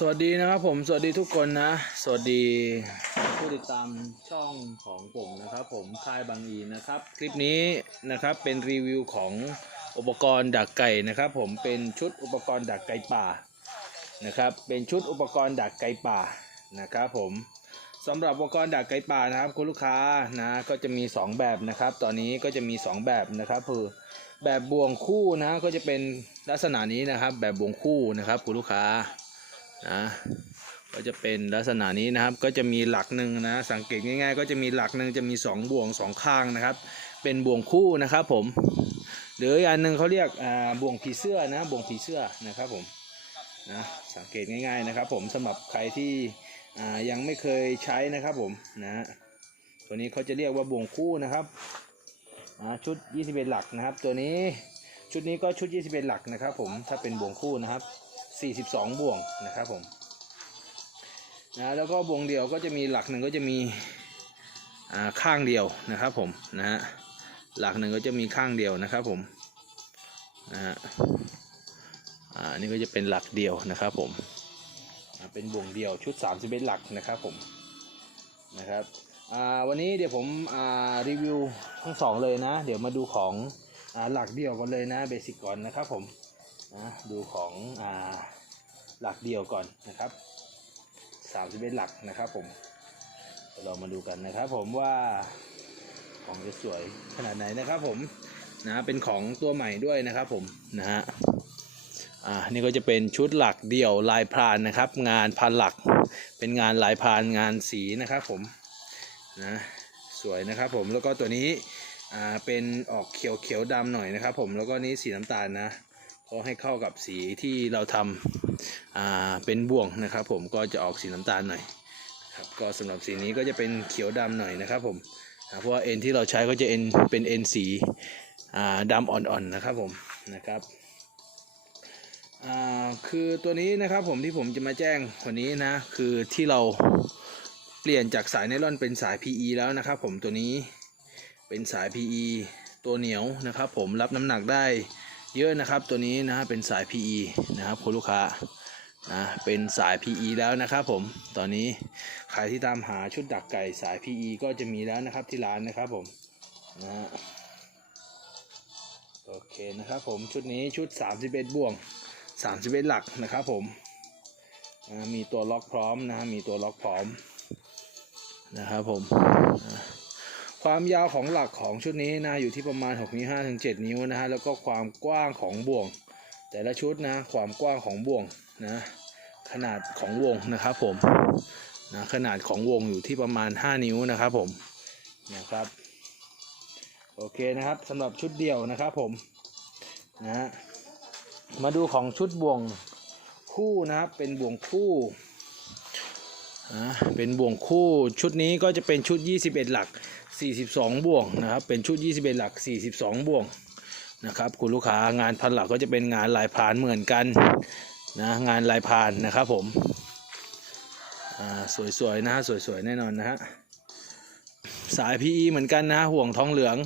สวัสดีนะครับผมสวัสดีทุกคนนะ สวัสดีผู้ติดตามช่องของผมนะครับ ผมค่ายบางอีนะครับ คลิปนี้นะครับเป็นรีวิวของอุปกรณ์ดักไก่นะครับ ผมเป็นชุดอุปกรณ์ดักไก่ป่านะครับ เป็นชุดอุปกรณ์ดักไก่ป่านะครับผมสำหรับอุปกรณ์ดักไก่ป่านะครับ คุณลูกค้านะก็จะมี 2 แบบนะครับ ตอนนี้ก็จะมี 2 แบบนะครับคือแบบบ่วงคู่นะก็จะเป็นลักษณะนี้นะครับ แบบบ่วงคู่นะครับคุณลูกค้า นะก็จะเป็นลักษณะนี้นะครับก็จะมีหลักหนึ่งนะสังเกตง่าย ๆ ก็จะมีหลักหนึ่งจะมีสองบ่วงสองข้างนะครับ เป็นบ่วงคู่นะครับผมหรืออีกอันหนึ่งเขาเรียกอ่าบ่วงผีเสื้อนะบ่วงผีเสื้อนะครับผมนะสังเกตง่าย ๆนะครับ ผมสำหรับใครที่อ่ายังไม่เคยใช้นะครับผมนะตัวนี้เขาจะเรียกว่าบ่วงคู่นะครับอ่าชุด 21 หลักนะครับ ตัวนี้ชุดนี้ก็ชุด 21 หลักนะครับ ผมถ้าเป็นบ่วงคู่นะครับ 42 บ่วงนะครับผมนะแล้วก็บ่วงเดียวก็จะมีหลักหนึ่งก็จะมีข้างเดียวนะครับผมนะฮะหลักหนึ่งก็จะมีข้างเดียวนะครับผมนะฮะอ่านี่ก็จะเป็นหลักเดียวนะครับผมเป็นบ่วงเดียวชุด31หลักนะครับผมนะครับอ่าวันนี้เดี๋ยวผมอ่ารีวิวทั้งสองเลยนะ เดี๋ยวมาดูของอ่าหลักเดียวกันเลยนะเบสิกก่อนนะครับผม นะดูของอ่าหลักเดียวก่อนนะครับ31หลักนะครับผมเรามาดูกันนะครับผมว่าของจะสวยขนาดไหนนะครับผมนะเป็นของตัวใหม่ด้วยนะครับผมนะฮะอ่านี่ก็จะเป็นชุดหลักเดี่ยวลายพรานนะครับ งานพันหลัก เป็นงานลายพรานงานสีนะครับผมนะสวยนะครับผมแล้วก็ตัวนี้อ่าเป็นออกเขียวเขียวดำหน่อยนะครับผมแล้วก็นี้สีน้ำตาลนะ พอให้เข้ากับสีที่เราทำเป็นบ่วงนะครับ ผมก็จะออกสีน้ำตาลหน่อยครับก็สำหรับสีนี้ก็จะเป็นเขียวดำหน่อยนะครับ ผมเพราะว่าเอ็นที่เราใช้ก็จะเอ็นเป็นเอ็นสีดำอ่อนๆนะครับผมนะครับคือตัวนี้นะครับผมที่ผมจะมาแจ้งวันนี้นะ คือที่เราเปลี่ยนจากสายไนลอนเป็นสาย PE แล้วนะครับผมตัวนี้เป็นสาย PE ตัวเหนียวนะครับผมรับน้ำหนักได้ เยอะนะครับตัวนี้นะเป็นสาย PE นะครับคุณลูกค้านะเป็นสาย PE แล้วนะครับผมตอนนี้ใครที่ตามหาชุดดักไก่สาย PE ก็จะมีแล้วนะครับที่ร้านนะครับผมนะโอเคนะครับผมชุดนี้ชุด 31 บ่วง 31 หลักนะครับผมนะมีตัวล็อกพร้อมนะมีตัวล็อกพร้อมนะครับผมนะ ความยาวของหลักของชุดนี้นะอยู่ที่ประมาณ6นิ้ว5ถึง7นิ้วนะฮะแล้วก็ความกว้างของบ่วง แต่ละชุดนะความกว้างของบ่วงนะขนาดของวงนะครับผมนะขนาดของวงอยู่ที่ประมาณ 5 นิ้วนะครับผมนะครับโอเคนะครับสำหรับชุดเดียวนะครับผมนะฮะมาดูของชุดบ่วงคู่นะครับเป็นบ่วงคู่ เป็นบ่วงคู่ชุดนี้ก็จะเป็นชุด 21 หลัก 42 บ่วงนะครับ เป็นชุด 21 หลัก 42 บ่วงนะครับคุณลูกค้างานพันหลักก็จะเป็นงานลายพานเหมือนกันนะงานลายพานนะครับผมสวยๆนะฮะสวยๆแน่นอนนะฮะสาย PE เหมือนกันนะห่วงทองเหลือง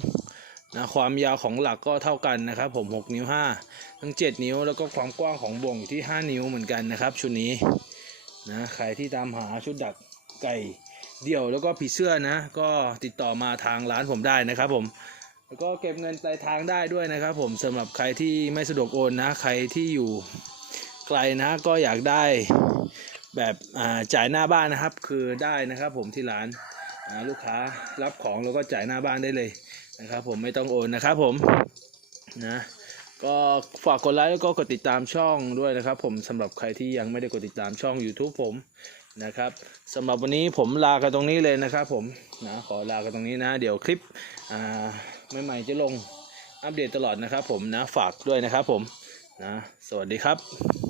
นะความยาวของหลักก็เท่ากันนะครับผม 6 นิ้ว 5 ทั้ง 7 นิ้วแล้วก็ความกว้างของบ่วงอยู่ที่ 5 นิ้วเหมือนกันนะครับชุดนี้ นะใครที่ตามหาชุดดักไก่เดี่ยวแล้วก็ผีเสื้อนะ ก็ติดต่อมาทางร้านผมได้นะครับผมแล้วก็เก็บเงินปลายทางได้ด้วยนะครับ ผมสำหรับใครที่ไม่สะดวกโอนนะ ใครที่อยู่ไกลนะก็อยากได้แบบจ่ายหน้าบ้านนะครับ คือได้นะครับผมที่ร้านลูกค้ารับของแล้วก็จ่ายหน้าบ้านได้เลยนะครับ ผมไม่ต้องโอนนะครับผมนะ ก็ฝากกดไลค์แล้วก็กดติดตามช่องด้วยนะครับ ผมสำหรับใครที่ยังไม่ได้กดติดตามช่อง YouTube ผมนะครับสำหรับวันนี้ผมลากันตรงนี้เลยนะครับ ผมนะขอลากันตรงนี้นะ เดี๋ยวคลิปใหม่ๆจะลงอัปเดตตลอดนะครับ ผมนะฝากด้วยนะครับ ผมนะสวัสดีครับ